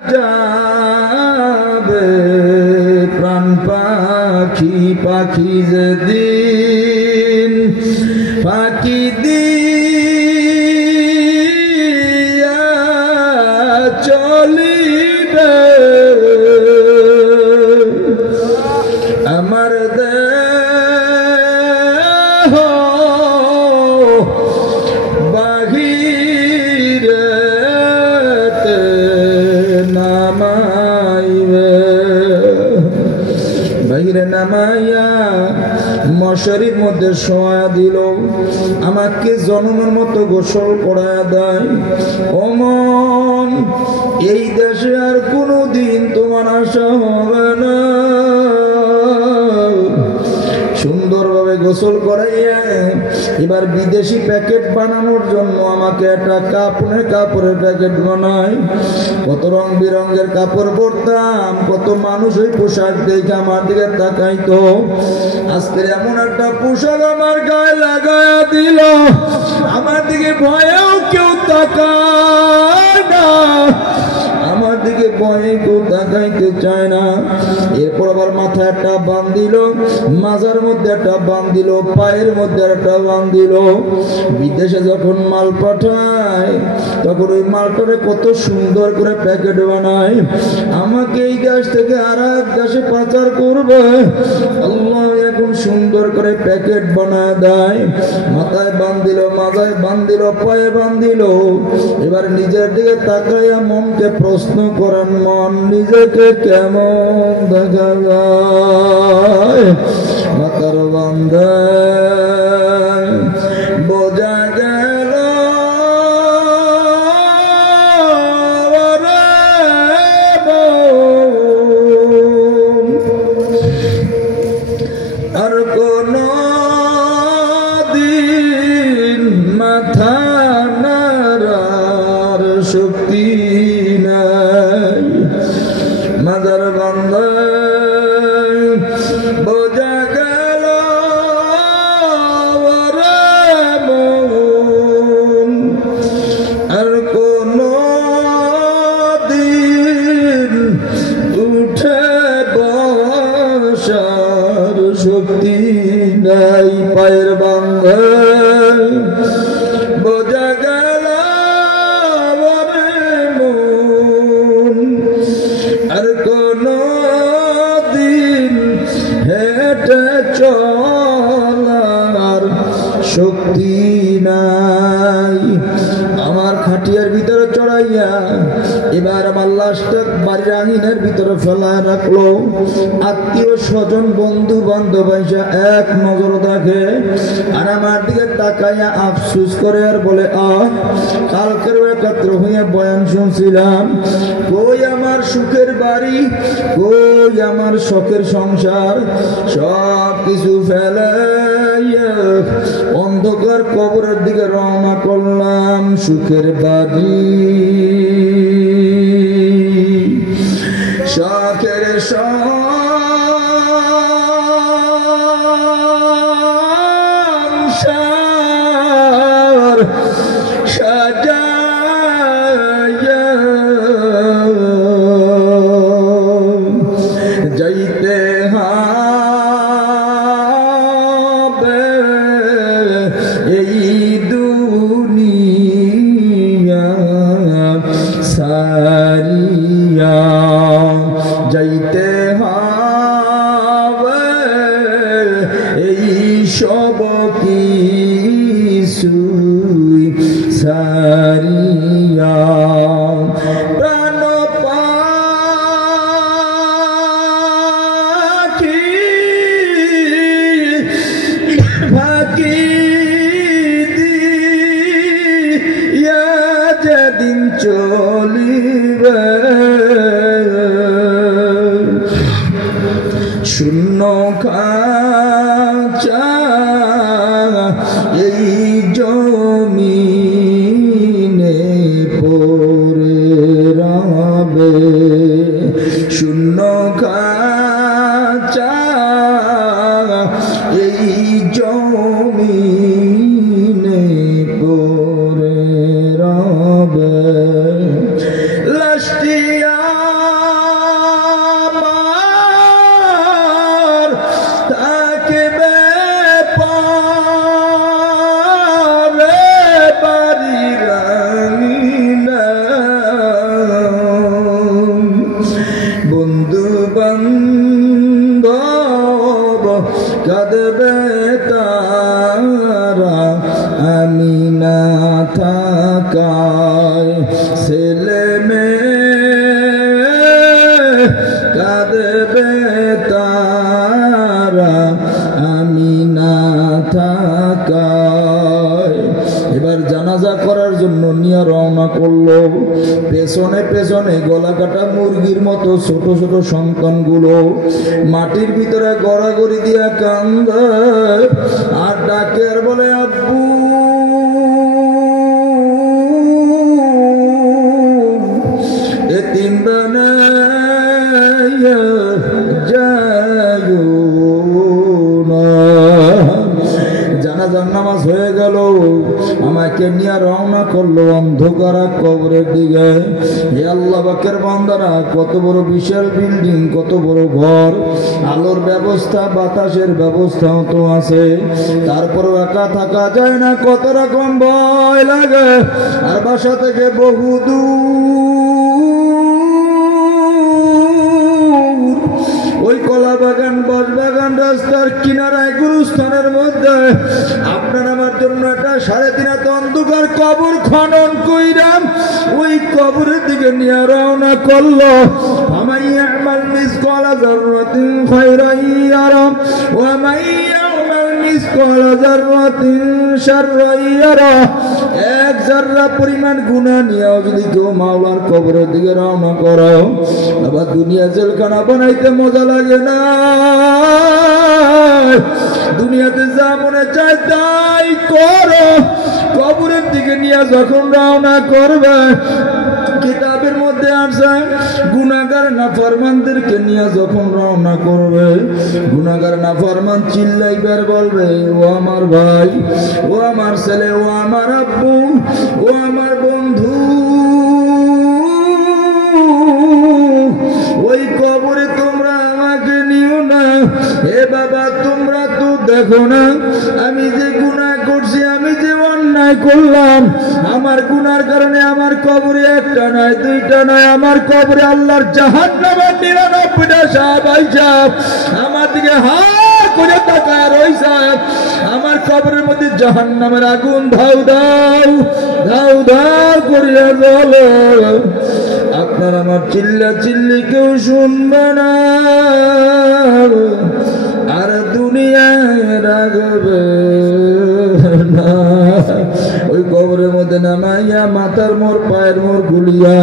যাবে প্রাণ পাখি পাখি যেদিন পাখি দিয়া চলিবে আমার দেহ বাহিরেতে নামাইবে বাহিরে নামাইয়া মশারির মধ্যে শোয়া দিল আমাকে জনমের মতো গোসল করায়া দেয় ও মন এই দেশে আর কোনোদিন তোমার আশা হবে না সুন্দরভাবে গোসল করাইয়া এবার বিদেশি প্যাকেট বানানোর জন্য আমাকে একটা কাপড়ের প্যাকেট বানায় কত রং বেরঙের কাপড় পরতাম কত মানুষ ওই পোশাক দেখে আমার দিকে তাকাইতো আজকে এমন একটা পোশাক আমার গায়ে লাগায়া দিল আমার দিকে ভয়েও কেউ তাকায় না আমার দিকে ভয়ে কেউ তাকাইতে চায় না এরপর আবার মাথায় একটা বান দিল মাজার মধ্যে একটা বান দিল পায়ের মধ্যে একটা বান দিল বিদেশে যখন মাল পাঠায় তখন ওই মালটারে কত সুন্দর করে প্যাকেট বানায় আমাকে এই দেশ থেকে আর এক দেশে পাচার করবে আল্লাহ এখন সুন্দর করে প্যাকেট বানায় দেয় মাথায় বান দিল মাথায় বান দিল পায়ে বান দিল এবার নিজের দিকে তাকাইয়া মনকে প্রশ্ন করেন মন নিজেকে কেমন দেখা যায় মাথার বান্ধে বোঝা গেল আর কোন দিন মাথা নাড়ার শক্তি নাই মাদার বান্ধে বোঝা গেল আর কোন দিন উঠে বসার শক্তি নাই পায়ের বান্ধে বোঝা গেল আর কোন দিন হেঁটে চলার শক্তি নাই আমার খাটিয়ার ভিতরে চড়াইয়া এবার আমার লাশটা বাড়ির আঙিনার ভিতরে ফেলায় রাখলো আত্মীয় স্বজন বন্ধু বান্ধব এসে এক নজর দেখে আর আমার দিকে তাকাইয়া আফসুস করে আর বলে কালকের একত্র হইয়া বয়ান শুনছিলাম কই আমার সুখের বাড়ি কই আমার শখের সংসার সব কিছু ফেলে অন্ধকার কবরের দিকে রওনা করলাম সুখের বাড়ি শখের সংসার সাজায়া যাইতে হবে এই দুনিয়া সারিয়া যাইতে হবে এই সব কিছু সারিয়া প্রাণ পাখি ফাঁকি দিয়া যেদিন চলিবে শূন্য খাঁচা এই জমিনে পড়ে রবে শূন্য খাঁচা এই জমিনে পড়ে রবে লাশটি কাঁদবে তারা আমি না থাকায় ছেলে মেয়ে কাঁদবে তারা আমি না থাকায়। এবার জানাজা করার জন্য নিয়ে রওনা করলো। পেছনে পেছনে গলা কাটা মুরগির মতো ছোট ছোট সন্তানগুলো মাটির ভিতরে গড়াগড়ি দিয়া কান্দে আর ডাকে আর বলে আব্বু এতিম বানাইয়া যাইও না। জানাজার নামাজ হয়ে গেল, আমাকে নিয়ে রওনা করলো অন্ধকার কবরের দিকে। হে আল্লাহ পাকের বান্দারা, কত বড় বিশাল বিল্ডিং, কত বড় ঘর, আলোর ব্যবস্থা বাতাসের ব্যবস্থাও তো আছে, তারপরও একা থাকা যায় না, কত রকম ভয় লাগে। আর বাসা থেকে বহু দূর ওই কলা বাগান বস বাগান রাস্তার কিনারায় গুরুস্থানের মধ্যে আপনার আমার জন্য একটা 3.5 হাত অন্ধকার কবর খনন কইরাম ওই কবরের দিকে নিয়ে রওনা করলো। আমাইয়ামাল মিসকালা যাররাতিন খায়রান ইয়ারা ওয়া মাইয়ামাল মিসকালা যাররাতিন শাররান ইয়ারা। এক জাররা পরিমাণ গুনাহ নিয়েও যদি কেউ মাওলার কবরের দিকে রওনা করো, আবার দুনিয়া জেলখানা বানাইতে মজা লাগে না। দুনিয়াতে যা মনে চায় তাই করো, কবরের দিকে নিয়ে যখন রওনা করবে, কিতাবের মধ্যে আছে গুনাহগার নাফরমানদেরকে নিয়ে যখন রওনা করবে, গুনাহগার নাফরমান চিল্লাইবার বলবে, ও আমার ভাই, ও আমার ছেলে, ও আমার আব্বু, ও আমার বন্ধু, ওই কবরে তোমরা আমাকে নিও না। হে বাবা, তোমরা তো দেখো না আমি যে গুনাহ করছি, আমি যে অন্যায় করলাম, আমার গুনার কারণে আমার কবরে একটা নয় দুইটা নয়, আমার কবরে আল্লাহর জাহান্নামের 99টা সাপ আইসা আমার দিকে হা করে তাকায় রইছে। আমার কবরের মধ্যে জাহান্নামের আগুন ধাউ ধাউ ধাউ ধাউ করিয়া জ্বলে। আপনার আমার চিল্লা চিল্লি কেউ শুনবে না, আর দুনিয়ায় রাখবে না। ওই কবরের মধ্যে নামাইয়া মাথার মোর পায়ের মোর গুলিয়া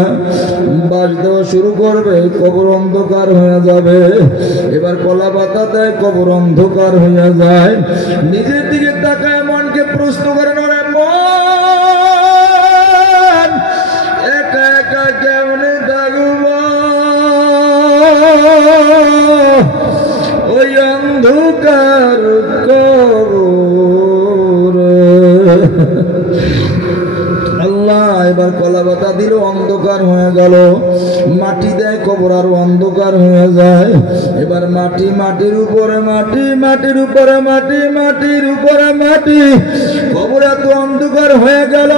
বাস দেওয়া শুরু করবে, কবর অন্ধকার হয়ে যাবে। এবার কলা পাতা দেয়, কবর অন্ধকার হয়ে যায়। নিজের দিকে তাকায় মনকে প্রশ্ন করেন, ওরে মন একা একা কেমনে থাকব ওই অন্ধকার কবরে। আল্লাহ এবার কলা পাতা দিল, অন্ধকার হয়ে গেল। মাটি দেয়, কবর আরো অন্ধকার হয়ে যায়। এবার মাটি, মাটির উপরে মাটি, মাটির উপরে মাটি, মাটির উপরে মাটি, কবর এত অন্ধকার হয়ে গেল।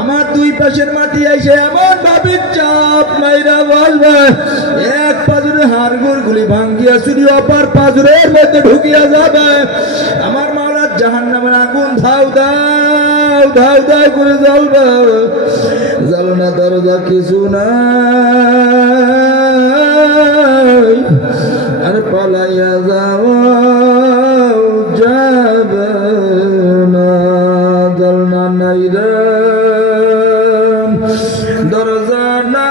আমার দুই পাশের মাটি এসে এমন ভাবে চাপ মাইরা বলবে, এক পাজরে হাড়গোড় গুলি ভাঙ্গিয়া চুরি অপার পাজরের মধ্যে ঢুকিয়া যাবে। আমার মাওলার জাহান্নামের আগুন ধাউ ধাউ ধাউ ধাউ করে জ্বলবে। জ্বালনা দরজা কিছু নাই, আর পালাইয়া যাওয়া যাবে না। জ্বালনা নাই রে, দরজা নাই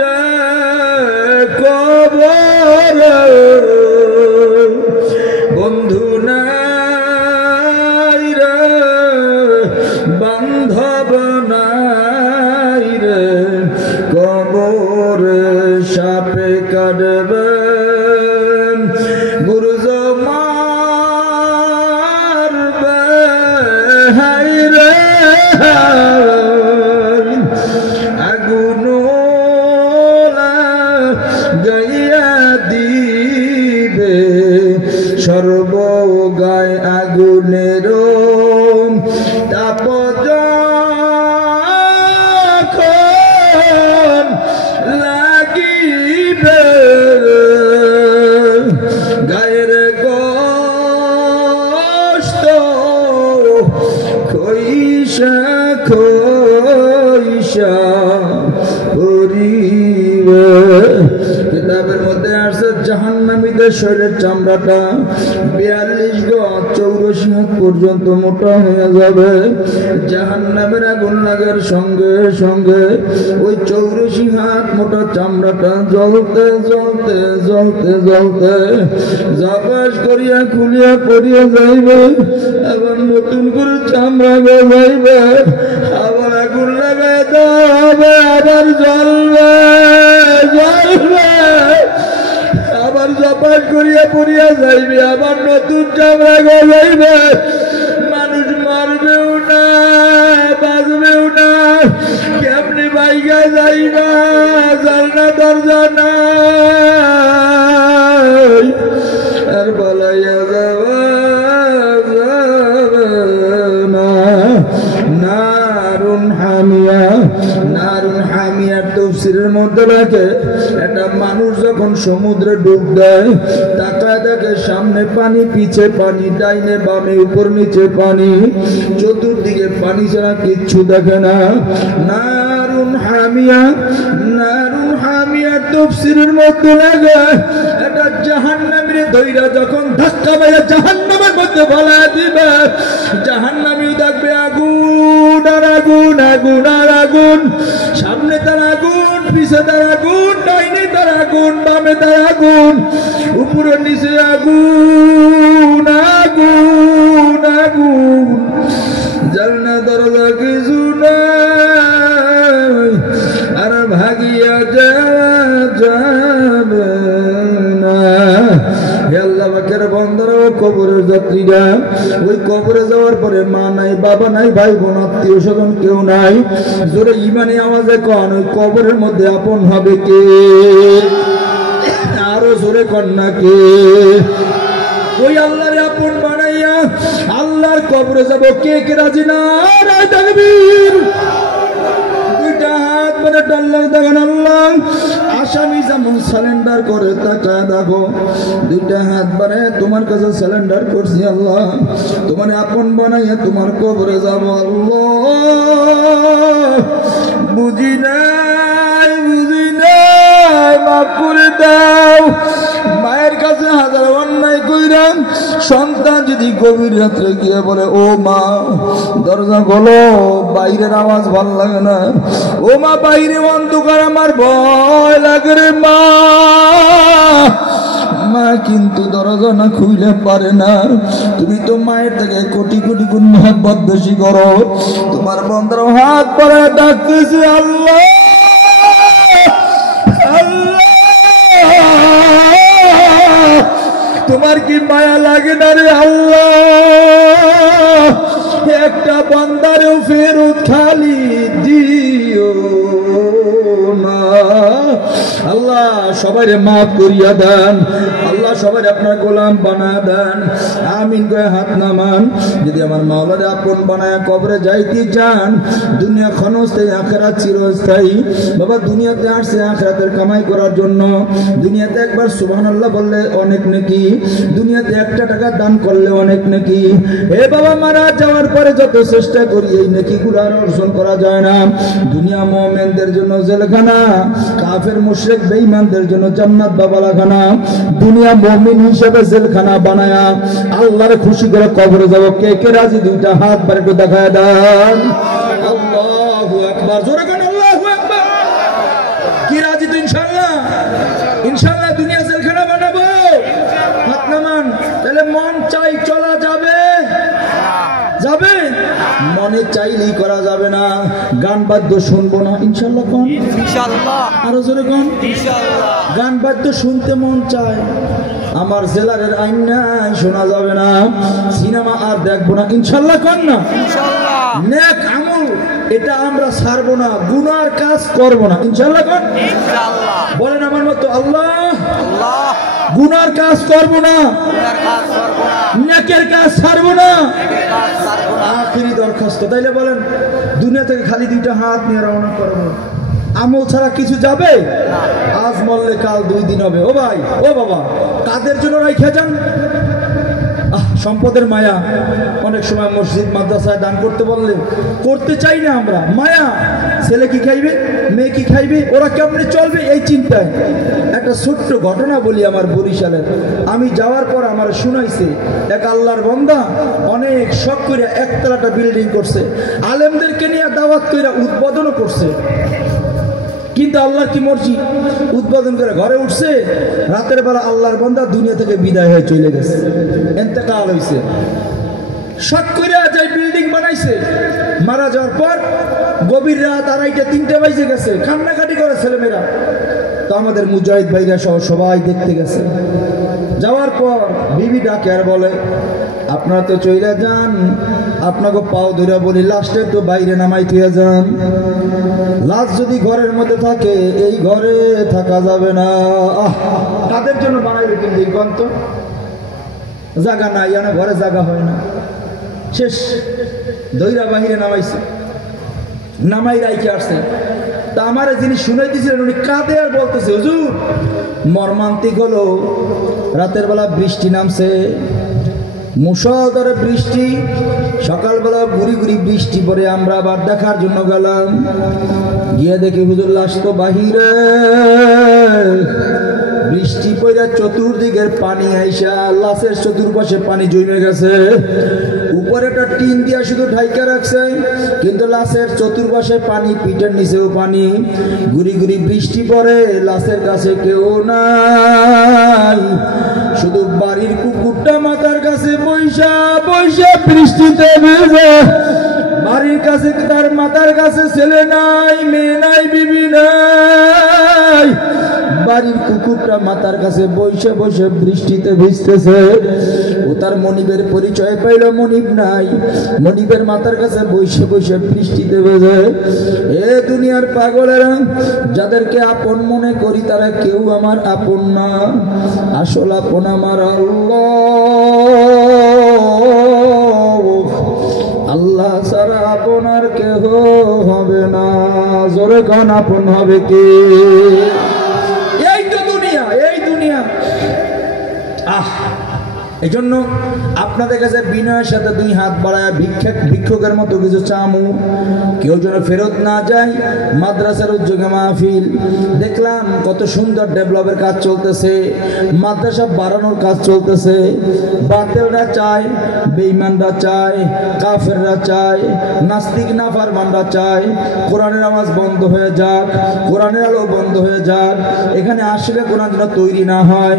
রে, কবর বন্ধু নাই রে, বান্ধব নাই রে, কবর সাপ শরীরের চামড়াটা 42 গজ 84 হাত পর্যন্ত মোটা হয়ে যাবে। জাহান্নামের আগুন লাগার সঙ্গে সঙ্গে ওই 84 হাত মোটা চামড়াটা জ্বলতে জ্বলতে জ্বলতে জ্বলতে জাপাস করিয়া খুলিয়া পড়িয়া যাইবে, আবার নতুন করে চামড়া গজাইবে, আবার আগুন লাগাই দেওয়া হবে, আবার জ্বলবে জ্বলবে, আবার জাপাস করিয়া পড়িয়া যাইবে, আবার নতুন চামড়া গজাইবে। মানুষ মরবেও না বাঁচবেও না, কেমনি বাইগা যাইবা, জানলা দরজা নাই, আর বলাইয়া যাওয়া না। নারুন হামিয়া, নারুন হামিয়ার তাফসীরের মধ্যে রাখে একটা মানুষ যখন সমুদ্রে ডুব দেয়, তাকায় দেখে সামনে পানি, পিছে পানি, ডাইনে বামে উপর নিচে পানি, চতুর্দিকে পানি ছাড়া কিচ্ছু দেখে না। নারুন হামিয়া, নারুন হামিয়ার তাফসীরের মধ্যে লাগে একটা জাহান্নামীর ধইরা যখন ধাক্কা মেরে জাহান্নামের মধ্যে ফেলা দিবে, জাহান্নামী দেখবে আগুন আর আগুন, আগুন আর আগুন, সামনে তার আগুন, পিছে তার আগুন, ডাইনে তার আগুন, বামে তার আগুন, উপরে নিচে আগুন আগুন আগুন, জানলা দরজা কিছু নাই, আর ভাগিয়া যাবে না। আল্লাহ পাকের বান্দারা, কবরের যাত্রীরা, ওই কবরে যাওয়ার পরে মা নাই, বাবা নাই, ভাই বোন, আত্মীয় স্বজন কেউ নাই। জোরে ইমানি আওয়াজে কন, ওই কবরের মধ্যে আপন হবে কে? আরো জোরে কন না কে? ওই আল্লাহর আপন বানাইয়া আল্লাহর কবরে যাব, কে কে রাজি না? নারে তাকবীর! দুইটা হাত করে আল্লাহ দেখেন, আল্লাহ আসামি যেমন সারেন্ডার করে তাকায় দেখো, দুইটা হাত বাড়ে তোমার কাছে সারেন্ডার করছি আল্লাহ, তোমার আপন বানাইয়া তোমার কবরে যাব। আল্লাহ বুঝি নাই, বুঝি নাই, মাফ করে দাও। মায়ের কাছে হাজার অন্যায় কইরাম, সন্তান যদি গভীর রাত্রে গিয়ে বলে ও মা দরজা খোলো, বাইরের আওয়াজ ভাল লাগে না, ও মা বাইরে অন্ধকার আমার ভয় লাগে রে মা, মা কিন্তু দরজা না খুইলে পারে না। তুমি তো মায়ের থেকে কোটি কোটি গুণ মহব্বত বেশি করো। তোমার বন্ধুর হাত পরে ডাকতেছে আল্লাহ, তোমার কি মায়া লাগে না রে আল্লাহ? একটা বান্দারেও ফেরত খালি দিও না আল্লাহ। সবাই মাফ করিয়া দেন আল্লাহ, সবাই আপনার গোলাম বানা দেন। আমিন কয়ে হাত নামান। যদি আমার মাওলারে আপন বানায় কবরে যাইতে চান, দুনিয়া ক্ষণস্থায়ী, আখিরাত চিরস্থায়ী। বাবা দুনিয়াতে আসছে আখিরাতের কামাই করার জন্য। দুনিয়াতে একবার সুবহানাল্লাহ বললে অনেক নেকি, দুনিয়াতে 1 টাকা দান করলে অনেক নেকি। হে বাবা মারা যাওয়ার পরে যত চেষ্টা করি এই নেকিগুলো আর অর্জন করা যায় না। দুনিয়া মুমিনদের জন্য জেলখানা, কাফের মুশরিক বেঈমানদের জন্য জান্নাত বাবালাখানা। দুনিয়া মুমিন হিসেবে জেলখানা বানায়া আল্লাহর খুশি করে কবরে যাব। কে কে রাজি? দুইটা হাত বাড়ি একটু দেখায় দেন। আল্লাহু আকবার, জোরে বলেন আল্লাহু আকবার। কি রাজি তো? ইনশাআল্লাহ, ইনশাআল্লাহ দুনিয়া জেলখানা বানাবো। হাত নামান। তাহলে মন চাই চলা যাবে? যাবে? মনে চাইলেই করা যাবে না। গান বাদ্য শুনবো না ইনশাআল্লাহ। কোন ইনশাআল্লাহ? আরো জোরে কোন ইনশাআল্লাহ? গান বাদ্য শুনতে মন চায়, আমার জেলারের আইন নাই, শোনা যাবে না। সিনেমা আর দেখবো না ইনশাআল্লাহ। কোন না ইনশাআল্লাহ? নেক আমল এটা আমরা ছাড়বো না, গুনার কাজ করবো না ইনশাআল্লাহ। কোন ইনশাআল্লাহ? বলেন আমার মতো আল্লাহ আল্লাহ। গুনার কাজ করবো না, গুনার কাজ করবো না, নেকের কাজ ছাড়বো না। আখিরি দরখাস্ত। তাইলে বলেন দুনিয়া থেকে খালি 2টা হাত নিয়ে রওনা করবো, আমল ছাড়া কিছু যাবে? আজ মরলে কাল 2 দিন হবে। ও ভাই, ও বাবা, কাদের জন্য রাইখা যান? সম্পদের মায়া। অনেক সময় মসজিদ মাদ্রাসায় দান করতে বললে করতে চাই না আমরা, মায়া। ছেলে কি খাইবে, মেয়ে কি খাইবে, ওরা কেমনে চলবে এই চিন্তায়। একটা ছোট্ট ঘটনা বলি আমার বরিশালের। আমি যাওয়ার পর আমার শুনাইছে এক আল্লাহর বান্দা অনেক শখ করে একতলাটা বিল্ডিং করছে, আলেমদেরকে নিয়ে দাওয়াত করে উদ্বোধনও করছে, কিন্তু আল্লাহর কি মর্জি, উদ্বোধন করে ঘরে উঠছে, রাতের বেলা আল্লাহর বান্দা দুনিয়া থেকে বিদায় হয়ে চলে গেছে, ইন্তেকাল হয়েছে। শখ করে যাই বিল্ডিং বানাইছে, মারা যাওয়ার পর গভীর রাত 2:30-3টে বাজে গেছে, কান্নাকাটি করে ছেলেমেয়েরা। তো আমাদের মুজাহিদ ভাইরা সহ সবাই দেখতে গেছে। যাওয়ার পর বিবি ডাকে আর বলে, আপনারা তো চইলা যান, আপনাকে পাও ধরে বলি লাস্টে তো বাইরে নামাই থুয়ে যান, লাশ যদি ঘরের মধ্যে থাকে এই ঘরে থাকা যাবে না। তাদের জন্য বানাইবে কিন্তু এই গন্ত জায়গা নাই, ঘরে জায়গা হয় না, শেষ দইরা বাহিরে নামাইছে, নামাই রাইকে আসছে। তা আমার যিনি শুনে দিয়েছিলেন উনি কাঁদে আর বলতেছে, হুজুর মর্মান্তিক হলো, রাতের বেলা বৃষ্টি নামছে, মুষলধারে বৃষ্টি, সকালবেলা গুড়ি গুড়ি বৃষ্টি পরে আমরা আবার দেখার জন্য গেলাম, গিয়ে দেখি হুজুর লাশ তো বাহিরে, বৃষ্টি পড়া চতুর্দিকের পানি আইসা লাশের চতুর্পাশে পানি জমে গেছে, উপরে একটা টিন দিয়া শুধু ঢাইকা রাখছে, কিন্তু লাশের চতুর্পাশে পানি, পিঠের নিচেও পানি, গুড়ি গুড়ি বৃষ্টি পড়ে, লাশের কাছে কেউ নাই, শুধু বাড়ির কুকুরটা মাথার কাছে বৈশা বৈশা বৃষ্টিতে ভিজে, বাড়ির কাছে তার মাথার কাছে ছেলে নাই, মেয়ে নাই, বিবি নাই, বাড়ির কুকুরটা মাথার কাছে বসে বসে বৃষ্টিতে ভিজতেছে। ও তার মনিবের পরিচয় পাইল, মনিব নাই, মনিবের মাথার কাছে বসে বসে বৃষ্টিতে ভেজে। এ দুনিয়ার পাগলেরা, যাদেরকে আপন মনে করি তারা কেউ আমার আপন না, আসল আপন আমার আল্লাহ। আল্লাহ ছাড়া আপন আর কেহ হবে না, জোরে কোন আপন হবে কে? এই তো দুনিয়া, এই দুনিয়া। এই জন্য আপনাদের কাছে বিনয়ের সাথে 2 হাত বাড়ায় ভিক্ষুকের মতো কিছু চামু, কেউ যেন ফেরত না যায়। মাদ্রাসার উদ্যোগে মাহফিল দেখলাম, কত সুন্দর ডেভেলপের কাজ চলতেছে, মাদ্রাসা বাড়ানোর কাজ চলতেছে। বাতিলরা চায়, বেঈমানরা চায়, কাফেররা চায়, নাস্তিক নাফরমানরা চায় কোরআনের আওয়াজ বন্ধ হয়ে যাক, কোরআনের আলো বন্ধ হয়ে যাক, এখানে আসলে কোরআন যেন তৈরি না হয়।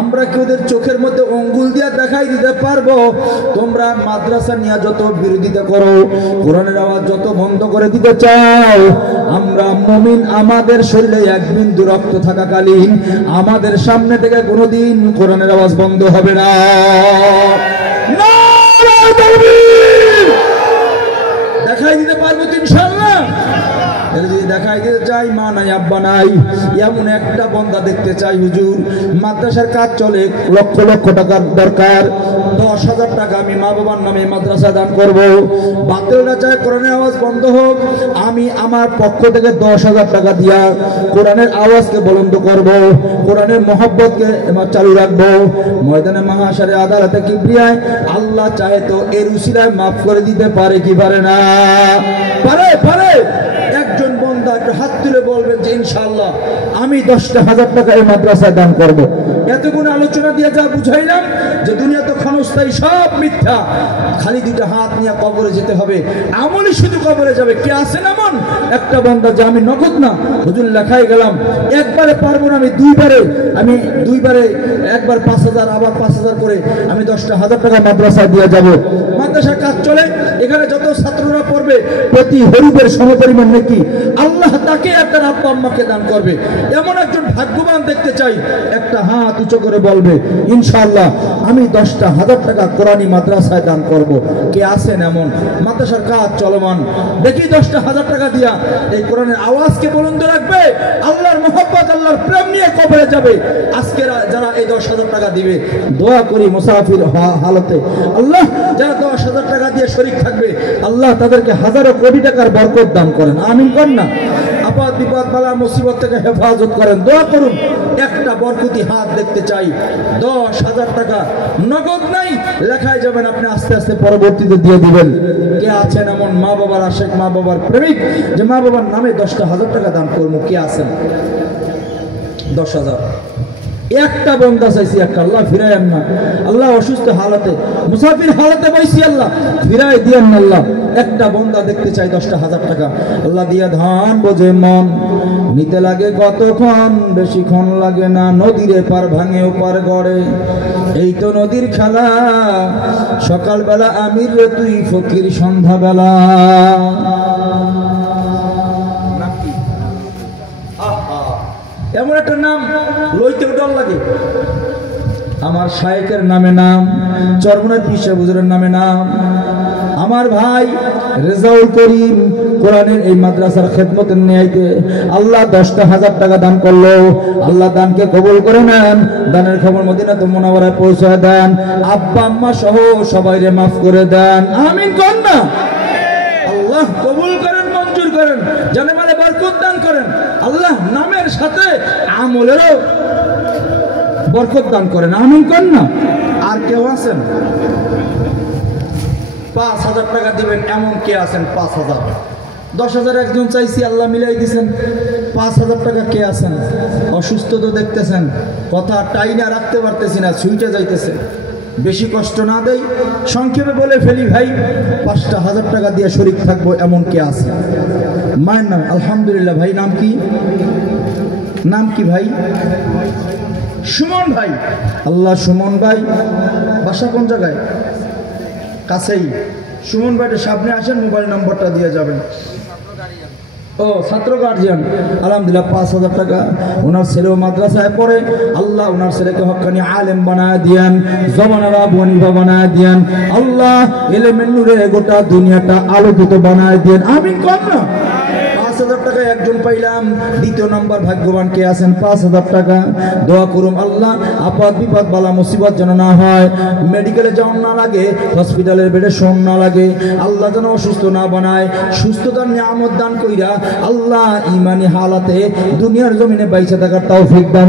আমরা কি ওদের চোখের মধ্যে অঙ্গুল দিয়ে দেখাই দিতে পারবো? তোমরা মাদ্রাসা নিয়ে যত বিরোধিতা করো, কোরআনের আওয়াজ যত বন্ধ করে দিতে চাও, আমরা মুমিন, আমাদের শরীরে 1 বিন্দু রক্ত থাকাকালীন আমাদের সামনে থেকে কোনোদিন কোরআনের আওয়াজ বন্ধ হবে না। দেখাই দিতে পারবো তো ইনশাআল্লাহ। যদি দেখাই দিতে চাই, মা নাই আব্বা নাই, এমন একটা বন্দা দেখতে চাই। হুজুর মাদ্রাসার কাজ চলে, লক্ষ লক্ষ টাকার দরকার, 10,000 টাকা আমি মা বাবার নামে মাদ্রাসা দান করব। বাতিলরা চায় কোরআনের আওয়াজ বন্ধ হোক, আমি আমার পক্ষ থেকে 10,000 টাকা দিয়া কোরআনের আওয়াজকে বুলন্দ করব, কোরআনের মহব্বতকে চালু রাখবো। ময়দানে মাহশারে আদালতে কিবরিয়ায় আল্লাহ চাহে তো এর উসিলায় মাফ করে দিতে পারে কি পারে না? পারে, পারে। একজন বন্দা একটু হাত তুলে বলবেন যে ইনশাআল্লাহ আমি 10,000 টাকা এই মাদ্রাসায় দান করব। এতগুলো আলোচনা দিয়ে যা বুঝাইলাম যে দুনিয়া তো ক্ষণস্থায়ী, সব মিথ্যা, খালি 2টা হাত নিয়ে কবরে যেতে হবে, আমলি শুধু কবরে যাবে। কে আছেন এমন একটা বন্দা যে আমি নগদ না, হুজুর লেখাই গেলাম, একবারে পারবো না, আমি দুইবারে একবার 5,000 আবার 5,000 করে আমি 10,000 টাকা মাদ্রাসায় দিয়ে যাব। মাদ্রাসার কাজ চলে, এখানে যত ছাত্ররা পড়বে প্রতি হরিফের সমপরিমাণ নাকি আল্লাহ তাকে আপনার আব্বা আম্মাকে দান করবে। এমন একজন ভাগ্যবান দেখতে চাই, একটা হাত উঁচু করে বলবে ইনশাআল্লাহ আমি 10,000 টাকা কোরআনী মাদ্রাসায় দান করব। কে আছেন এমন? মাদ্রাসার কাজ চলমান, দেখি 10,000 টাকা দিয়া এই কোরআনের আওয়াজকে বুলন্দ রাখবে, আল্লাহর মহব্বত, আল্লাহর প্রেম নিয়ে কবরে যাবে। আজকে যারা এই 10,000 টাকা দিবে, দোয়া করি মুসাফির হালতে আল্লাহ যারা 10,000 টাকা দিয়ে শরীক থাকবে, আল্লাহ তাদেরকে হাজারো কোটি টাকার বরকত দান করেন, আমিন কর না। আপদ বিপদ বালা মুসিবত থেকে হেফাজত করেন, দোয়া করুন। একটা বরকতি হাত দেখতে চাই। 10,000 টাকা নগদ নাই, লেখায় যাবেন, আপনি আস্তে আস্তে পরবর্তীতে দিয়ে দিবেন। কে আছেন এমন মা বাবার আশেক, মা বাবার প্রেমিক যে মা বাবার নামে 10,000 টাকা দান করবো? কে আছেন? 10,000। একটা বন্দা চাইছি, একটা, আল্লাহ ফিরাইয়েন না। আল্লাহ অসুস্থ হালাতে, মুসাফির হালাতে পাইছি, আল্লাহ ফিরাই দিয়েন না। আল্লাহ একটা বন্দা দেখতে চাই, 10,000 টাকা আল্লাহ দিয়া ধান বোঝে মন। নিতে লাগে কতক্ষণ, বেশিক্ষণ লাগে না। নদীর এপার ভাঙে ওপার গড়ে, এই তো নদীর খেলা। সকালবেলা আমির রে তুই ফকির সন্ধ্যাবেলা। এমন একটা নাম লইতেও ডর লাগে। আমার শায়েকের নামে নাম, চরমনার পীর সাহেব হুজুরের নামে নাম। আমার ভাই রেজাউল করিম কোরআনের এই মাদ্রাসার খেদমতের নিয়াইতে আল্লাহ 10,000 টাকা দান করলো। আল্লাহ দানকে কবুল করে নেন, দানের খবর মদিনাতুল মুনাওয়ারায় পৌঁছায় দেন। আব্বা আম্মা সহ সবাইরে মাফ করে দেন, আমিন কর না। আল্লাহ কবুল করেন, মঞ্জুর করেন, জানে মানে বরকত দান করেন। আল্লাহ নামের সাথে আমলেরও বরকত দান করেন, আমিন কর না। আর কেউ আছেন 5,000 টাকা দিবেন এমন কে আছেন? 5,000, 10,000 একজন চাইছি, আল্লাহ মিলাই দিছেন। 5,000 টাকা কে আছেন? অসুস্থ তো দেখতেছেন, কথা টাইনা রাখতে পারতেছি না, ছুইটা যাইতেছে। বেশি কষ্ট না দেই, সংক্ষেপে বলে ফেলি ভাই, 5,000 টাকা দিয়ে শরীক থাকবো এমন কে আছে? মায়ের নাম আলহামদুলিল্লাহ। ভাই নাম কি? নাম কি ভাই? সুমন ভাই। আল্লাহ সুমন ভাই, বাসা কোন জায়গায়? কাছেই। সুমন ভাইটা সামনে আসেন, মোবাইল নাম্বারটা দিয়ে যাবেন। ও ছাত্র গার্জিয়ান, আলহামদুলিল্লাহ 5,000 টাকা। ওনার ছেলেও মাদ্রাসায় পড়ে, আল্লাহ ওনার ছেলেকে হক্কানি আলেম বানায় দিয়েন, জবানারা বনিভা বানায় দিয়েন। আল্লাহ এলেমের নূরে গোটা দুনিয়াটা আলোকিত বানায় দিয়েন, আমিন কর না। 5,000 টাকা একজন পাইলাম। দ্বিতীয় নাম্বার ভাগ্যবান কে আছেন? 5,000 টাকা। দোয়া করুন আল্লাহ আপদ বিপদ বালা মুসিবত যেন না হয়, মেডিকেলে যাওয়ার না লাগে, হসপিটালের বেডে শোন না লাগে, আল্লাহ যেন অসুস্থ না বানায়, সুস্থতার নিয়ামত দান কইরা আল্লাহ ইমানি হালাতে দুনিয়ার জমিনে বাইচা থাকার তৌফিক দান।